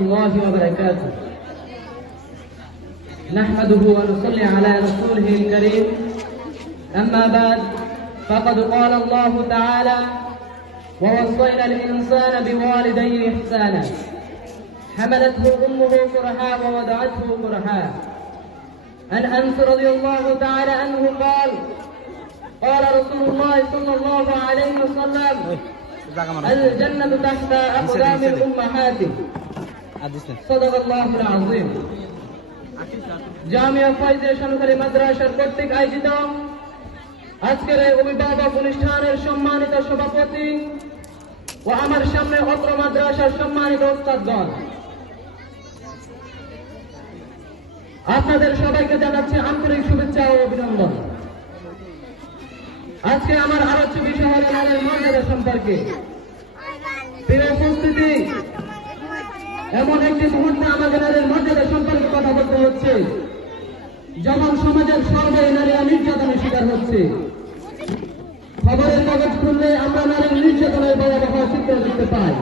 الله وبركاته نحمده ونصلي على رسوله الكريم أما بعد فقد قال الله تعالى ووصينا الإنسان بوالديه إحسانا حملته أمه كرها ووضعته كرها عن أنس رضي الله تعالى عنه قال قال رسول الله صلى الله عليه وسلم الجنة تحت أقدام الأمهات صدق الله العظيم জামিয়া ফয়জে সরকারি মাদ্রাসার কর্তৃক আয়োজিত আজকের এই অভিভাবক অনুষ্ঠানের সম্মানিত সভাপতি ও আমার সামনে অত্র মাদ্রাসার সম্মানিত উস্তাদগণ, আপনাদের সবাইকে জানাচ্ছি আন্তরিক শুভেচ্ছা ও অভিনন্দন। আজকে আমার আলোচ্য বিষয় হল নারীর মর্যাদা সম্পর্কে। প্রিয় উপস্থিতি, এমন একটি মুহূর্তে আমাদের নারীর মর্যাদা সম্পর্কে কথা বলতে হচ্ছে যখন সমাজের সর্বই নারীরা নির্যাতনের শিকার হচ্ছে। খবরের কাগজ খুললে আমরা নারীর নির্যাতনের ভয়াবহ চিত্র দেখতে পাই।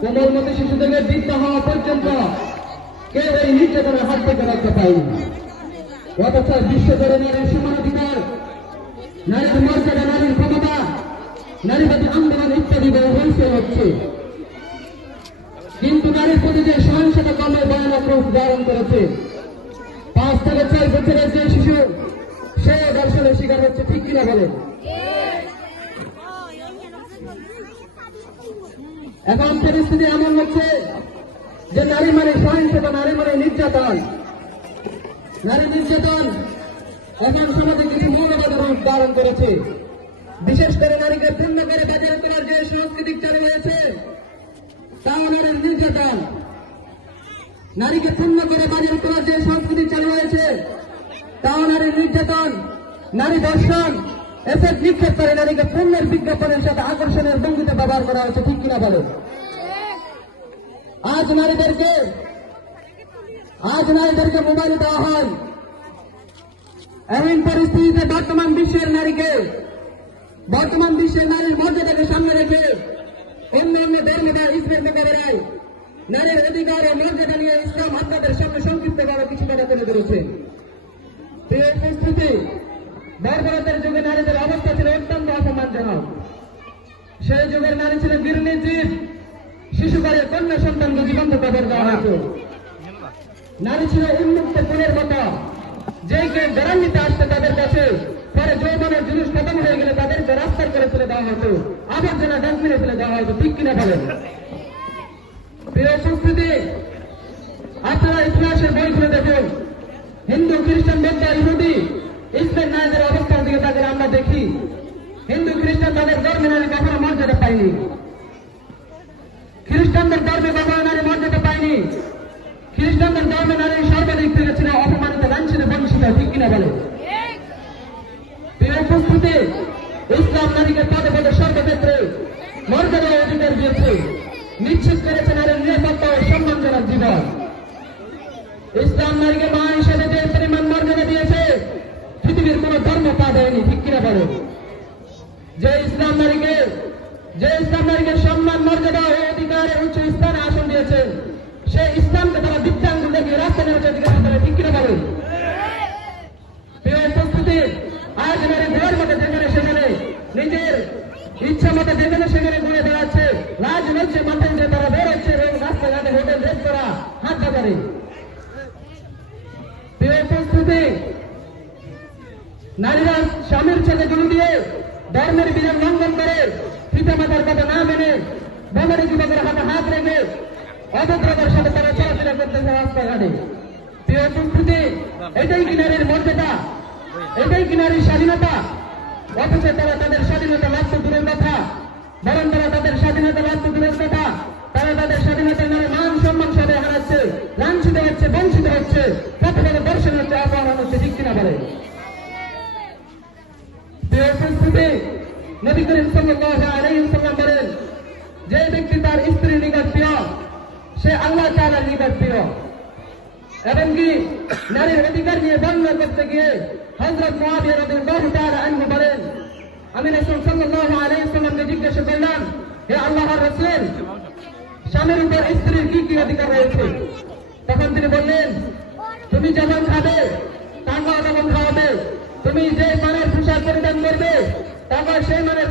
কোমলমতি শিশু থেকে বৃদ্ধ হওয়া পর্যন্ত কেউ এই নির্যাতনের হাত থেকে রক্ষা পায়নি। অথচ বিশ্বজুড়ে নারীর সমানাধিকার, নারীর মর্যাদা, নারীর ক্ষমতা, নারীবাদী আন্দোলন ইত্যাদি হয়েছে হচ্ছে, কিন্তু নারীর প্রতি যে সহিংসতা কর্মের ভয়ানক রূপ ধারণ করেছে। 5 থেকে 6 বছরের যে শিশু সে ধর্ষণের শিকার হচ্ছে, ঠিক কিনা বলেন? এখন পরিস্থিতি এমন হচ্ছে যে নারী মানে সহিংসতা, নারী মানে নির্যাতন। নারী নির্যাতন এখন সমাজে কিছু মৌলবাদী রূপ ধারণ করেছে। বিশেষ করে নারীকে পূর্ণ করে বাজার করার যে সংস্কৃতি চালু হয়েছে তা নারীর নির্যাতন। নারীকে পূর্ণ করে বাজার করার যে সংস্কৃতি চালু হয়েছে তাও নারীর নির্যাতন, নারী ধর্ষণ, এসব নিক্ষেপ করে নারীকে পণ্যের বিজ্ঞাপনের সাথে আকর্ষণের ভঙ্গিতে ব্যবহার করা হচ্ছে, ঠিক কিনা বলে? আজ নারীদেরকে মোবাইল দেওয়া হয়। এমন পরিস্থিতিতে বর্তমান বিশ্বের নারীর মর্যাদাকে সামনে রেখে অন্যান্য ধর্মীরা ইসলাম থেকে বেড়ায়। নারীর অধিকার ও মর্যাদা নিয়ে ইসলাম আপনাদের সামনে সংক্ষিপ্তভাবে কিছু কথা তুলে ধরেছে। এই পরিস্থিতি বর্বরতার যুগে নারীদের অবস্থা ছিল অত্যন্ত অপমানজনক। সেই যুগের নারী ছিল গৃহিণী জীব, শিশুকালে কন্যা সন্তানকে জীবন্ত কবর দেওয়া হতো। নারী ছিল উন্মুক্ত ফুলের মতো, যে কেউ বেড়ান নিতে আসতে তাদের কাছে পরে যৌবনের জিনিস খতম হয়ে গেলে তাদেরকে রাস্তার করে ফেলে দেওয়া হতো, আবর্জনা ডাস্টবিনে ফেলে দেওয়া হতো, ঠিক কিনা বলেন? প্রিয় সংস্কৃতি, আপনারা ইতিহাসের বই খুলে দেখুন, হিন্দু, খ্রিস্টান, বৌদ্ধ, ইহুদি, ইসলাম নারীদের অবস্থার দিকে তাদের আমরা দেখি। হিন্দু খ্রিস্টান তাদের ধর্মে নারী কখনো মর্যাদা পায়নি। খ্রিস্টানদের ধর্মে কখনো নারী মর্যাদা পায়নি। খ্রিস্টানদের ধর্মে নারী সর্বাধিক থেকে ছিল অপমানিত, লাঞ্ছিত, বঞ্চিত, ঠিক কিনা বলে? প্রিয় উপস্থিতি, ইসলাম নারীকে পদে পদে সর্বক্ষেত্রে মর্যাদা অধিকার দিয়েছে, নিশ্চিত করেছে নারীর নিরাপত্তা ও সম্মানজনক জীবন। ইসলাম নারীকে মা হিসেবে যে পরিমাণ মর্যাদা দিয়েছে পৃথিবীর কোন ধর্ম তা দেয়নি, ঠিক কিনা বলে? যে ইসলাম নারীকে সম্মান, মর্যাদা ও অধিকারের উচ্চ স্থানে আসন দিয়েছে, সেই ইসলামকে তারা দিব্যাঙ্গ দেখে রাস্তা নেওয়ার অধিকার করে, ঠিক কিনা বলে? প্রিয় উপস্থিতি, আজ নারী ঘরের মধ্যে যেখানে সেখানে নিজের ইচ্ছা মতো যেখানে সেখানে ঘুরে বেড়াচ্ছে, রাজনৈতিক মাধ্যম যে তারা বেরোচ্ছে এবং রাস্তাঘাটে হোটেল, রেস্তোরাঁ, হাট বাজারে। প্রিয় উপস্থিতি, নারীরা স্বামীর সাথে জড়ি দিয়ে ধর্মের বিধান লঙ্ঘন করে, পিতামাতার কথা না মেনে, বঙ্গের যুবকের হাতে হাত রেখে অভদ্রতার সাথে তারা চলাফেরা করতেছে রাস্তাঘাটে। প্রিয় উপস্থিতি, এটাই কি নারীর মর্যাদা? এটাই কি নারীর স্বাধীনতা? অথচ তারা তাদের স্বাধীনতা লাভ তো দূরের কথা, বরং তারা তাদের স্বাধীনতা লাভ তো দূরের কথা, তারা তাদের স্বাধীনতা নামে মান সম্মান সাথে হারাচ্ছে, লাঞ্ছিত হচ্ছে, বঞ্চিত হচ্ছে, পথে দর্শন হচ্ছে, অপহরণ হচ্ছে, ঠিক কিনা বলে? প্রিয় উপস্থিতি, নবী করিম সাল্লাল্লাহু আলাইহি ওয়াসাল্লাম বলেন, যে ব্যক্তি তার স্ত্রীর নিকট প্রিয় সে আল্লাহ তাআলার নিকট প্রিয়। এমনকি নারীর অধিকার নিয়ে বর্ণনা করতে গিয়ে হযরত মুআবিয়া রাদিয়াল্লাহু তাআলা আনহু বলেন, আমি রাসূল সাল্লাল্লাহু আলাইহি ওয়াসাল্লামকে জিজ্ঞাসা করলাম, হে আল্লাহর রাসূল, স্বামীর উপর স্ত্রীর কি কি অধিকার রয়েছে। তখন তিনি বললেন, তুমি যখন খাবে টাকা তখন খাওয়াবে, তুমি যে মানের পোশাক পরিধান করবে টাকা সেই মানের